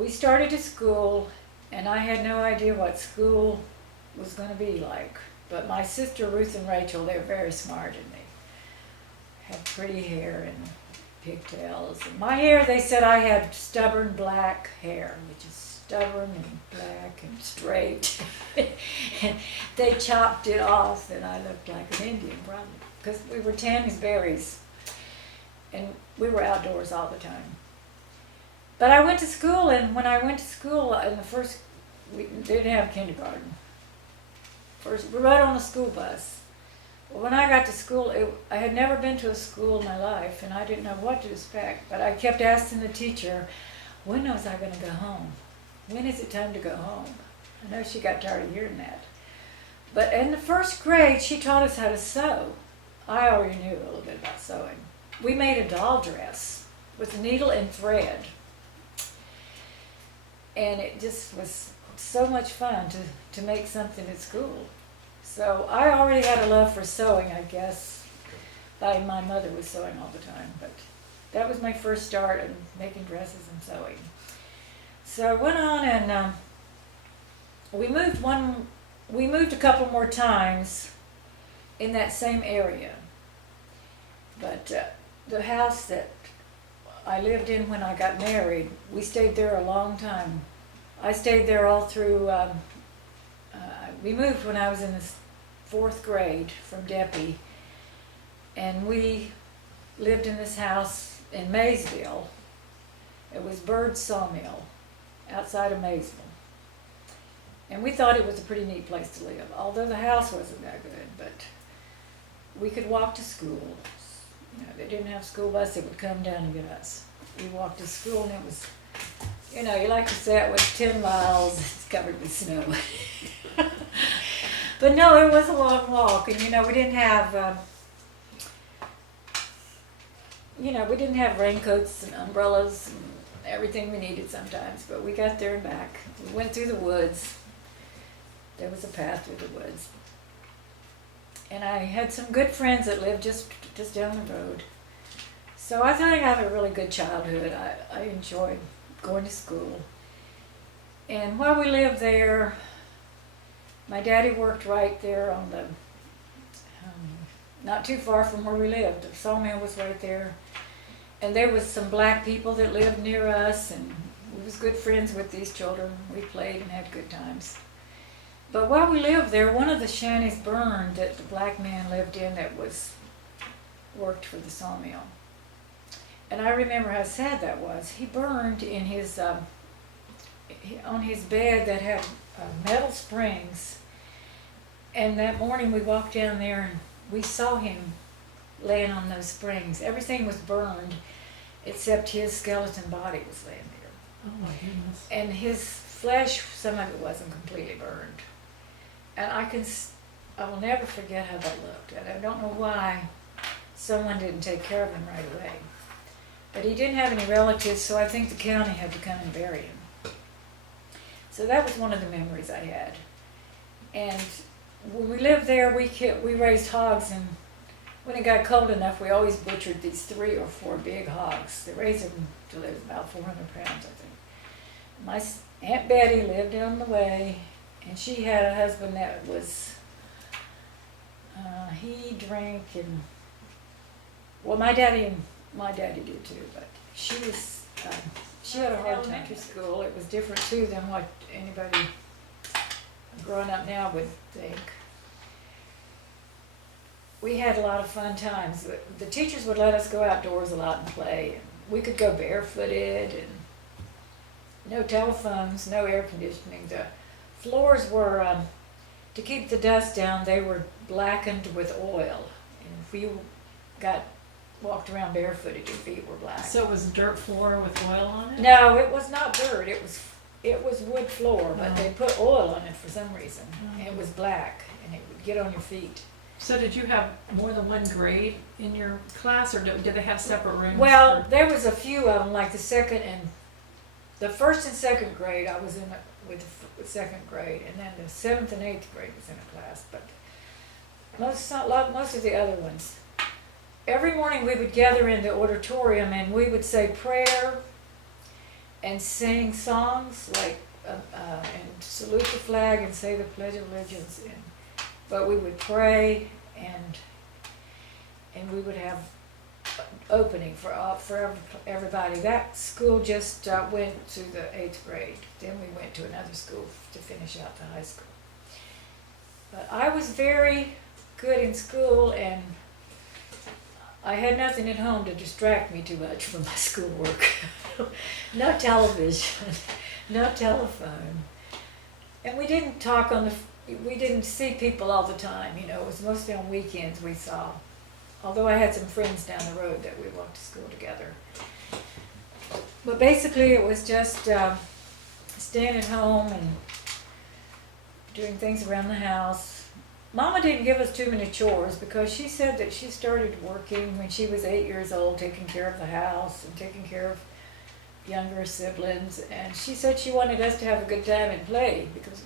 we started to school, and I had no idea what school was going to be like. But my sister Ruth and Rachel, they're very smart, and they had pretty hair and pigtails. And my hair, they said I had stubborn black hair, which is stubborn and black and straight. And they chopped it off, and I looked like an Indian probably, because we were Tammy's berries, and we were outdoors all the time. But I went to school, and when I went to school, in the first, we didn't have kindergarten. First, we rode on a school bus. Well, when I got to school, I had never been to a school in my life, and I didn't know what to expect. But I kept asking the teacher, when was I going to go home? When is it time to go home? I know she got tired of hearing that. But in the first grade, she taught us how to sew. I already knew a little bit about sewing. We made a doll dress with a needle and thread. And it just was so much fun to make something at school. So I already had a love for sewing, I guess. My mother was sewing all the time, but that was my first start in making dresses and sewing. So I went on, and we moved a couple more times in that same area. But the house that I lived in when I got married, we stayed there a long time. I stayed there all through, we moved when I was in the 4th grade from Deppie, and we lived in this house in Maysville. It was Bird's Sawmill outside of Maysville. And we thought it was a pretty neat place to live, although the house wasn't that good, but we could walk to school. You know, they didn't have school bus that would come down and get us. We walked to school, and it was, you know, you like to say it was 10 miles, it's covered with snow. But no, it was a long walk, and you know, we didn't have, we didn't have raincoats and umbrellas and everything we needed sometimes, but we got there and back. We went through the woods. There was a path through the woods. And I had some good friends that lived just down the road. So I think I had a really good childhood. I enjoyed going to school. And while we lived there, my daddy worked right there on the, not too far from where we lived. The sawmill was right there. And there was some black people that lived near us, and we was good friends with these children. We played and had good times. But while we lived there, one of the shanties burned that the black man lived in that worked for the sawmill. And I remember how sad that was. He burned in his on his bed that had metal springs. And that morning we walked down there and we saw him laying on those springs. Everything was burned except his skeleton body was laying there. Oh my goodness. And his flesh, some of it wasn't completely burned. And I will never forget how that looked. And I don't know why someone didn't take care of him right away. But he didn't have any relatives, so I think the county had to come and bury him. So that was one of the memories I had. And when we lived there, we raised hogs, and when it got cold enough, we always butchered these 3 or 4 big hogs. They raised them till they was about 400 pounds, I think. My Aunt Betty lived down the way, and she had a husband that was, he drank, and, well, my daddy did too, but she had a hard elementary school. It was different too than what anybody growing up now would think. We had a lot of fun times. The teachers would let us go outdoors a lot and play. And we could go barefooted, and no telephones, no air conditioning. The floors were, to keep the dust down, they were blackened with oil. And if you walked around barefooted, your feet were black. So it was dirt floor with oil on it? No, it was not dirt. It was wood floor, but they put oil on it for some reason. And it was black, and it would get on your feet. So did you have more than one grade in your class, or did they have separate rooms? Well, there was a few of them, like the first and second grade. I was in with the second grade, and then the 7th and 8th grade was in a class. But most of the other ones. Every morning we would gather in the auditorium, and we would say prayer, and sing songs like and salute the flag and say the Pledge of Allegiance. But we would pray and we would have opening for everybody. That school just went to the 8th grade. Then we went to another school to finish out the high school. But I was very good in school, and I had nothing at home to distract me too much from my schoolwork. No television, no telephone. And we didn't talk we didn't see people all the time, you know, it was mostly on weekends we saw. Although I had some friends down the road that we walked to school together. But basically it was just staying at home and doing things around the house. Mama didn't give us too many chores because she said that she started working when she was 8 years old, taking care of the house and taking care of younger siblings. And she said she wanted us to have a good time and play, because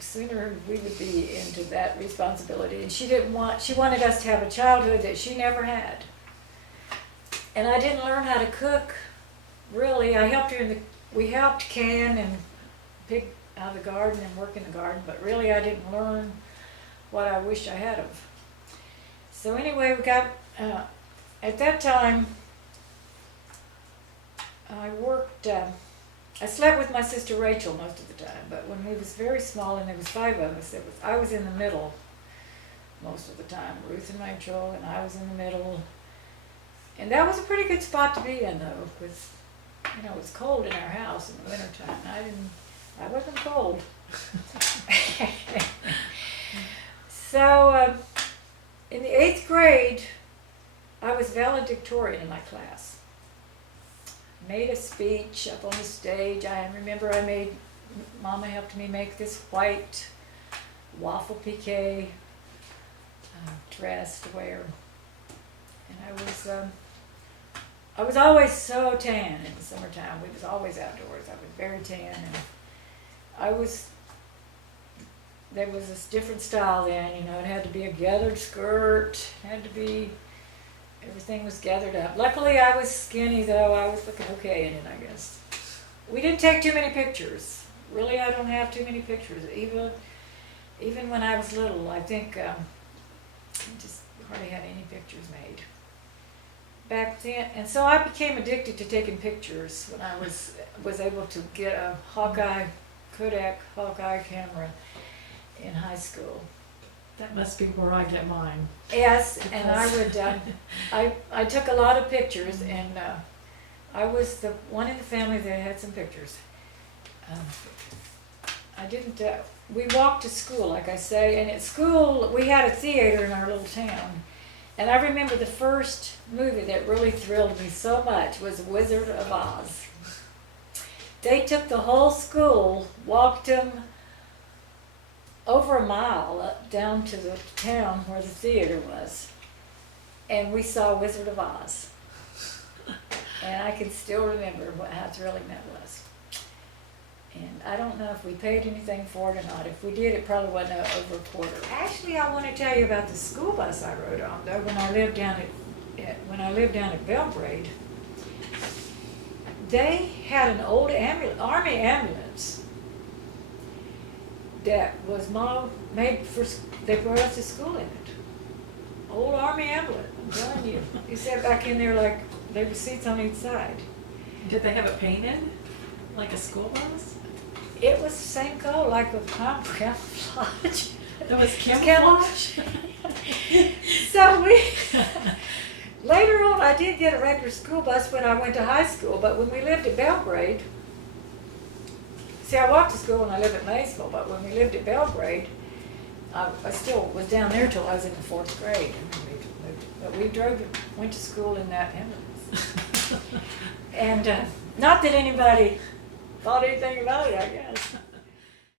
sooner we would be into that responsibility. And she wanted us to have a childhood that she never had. And I didn't learn how to cook, really. I helped her we helped can and pick out of the garden and work in the garden, but really I didn't learn what I wish I had of. So anyway, we got, at that time, I worked, I slept with my sister Rachel most of the time, but when we was very small and there was 5 of us, I was in the middle most of the time. Ruth and Rachel, and I was in the middle. And that was a pretty good spot to be in, though, because, you know, it was cold in our house in the wintertime. I wasn't cold. So, in the 8th grade, I was valedictorian in my class. Made a speech up on the stage. I remember Mama helped me make this white waffle piqué dress to wear. And I was always so tan in the summertime. We was always outdoors. I was very tan, and there was this different style then, you know, it had to be a gathered skirt, everything was gathered up. Luckily I was skinny, though. I was looking okay in it, I guess. We didn't take too many pictures. Really, I don't have too many pictures. Even when I was little, I think I just hardly had any pictures made back then. And so I became addicted to taking pictures when I was able to get a Kodak Hawkeye camera in high school. That must be where I get mine. Yes, and I would, I took a lot of pictures, and I was the one in the family that had some pictures. We walked to school, like I say, and at school we had a theater in our little town. And I remember the first movie that really thrilled me so much was Wizard of Oz. They took the whole school, walked them over a mile up down to the town where the theater was, and we saw Wizard of Oz. And I can still remember how thrilling that was. And I don't know if we paid anything for it or not. If we did, it probably wasn't over a quarter. Actually, I want to tell you about the school bus I rode on, though. When I lived down at Belgrade, they had an old army ambulance that was made for, they brought us to school in it. Old army ambulance, I'm telling you. You sat back in there like there were seats on each side. Did they have it painted like a school bus? It was the same color, like a camouflage. That was camouflage? So later on I did get a regular school bus when I went to high school, but when we lived at Belgrade, see, I walked to school when I lived at Maysville, but when we lived at Belgrade, I still was down there till I was in the 4th grade. But we went to school in that ambulance. And not that anybody thought anything about it, I guess.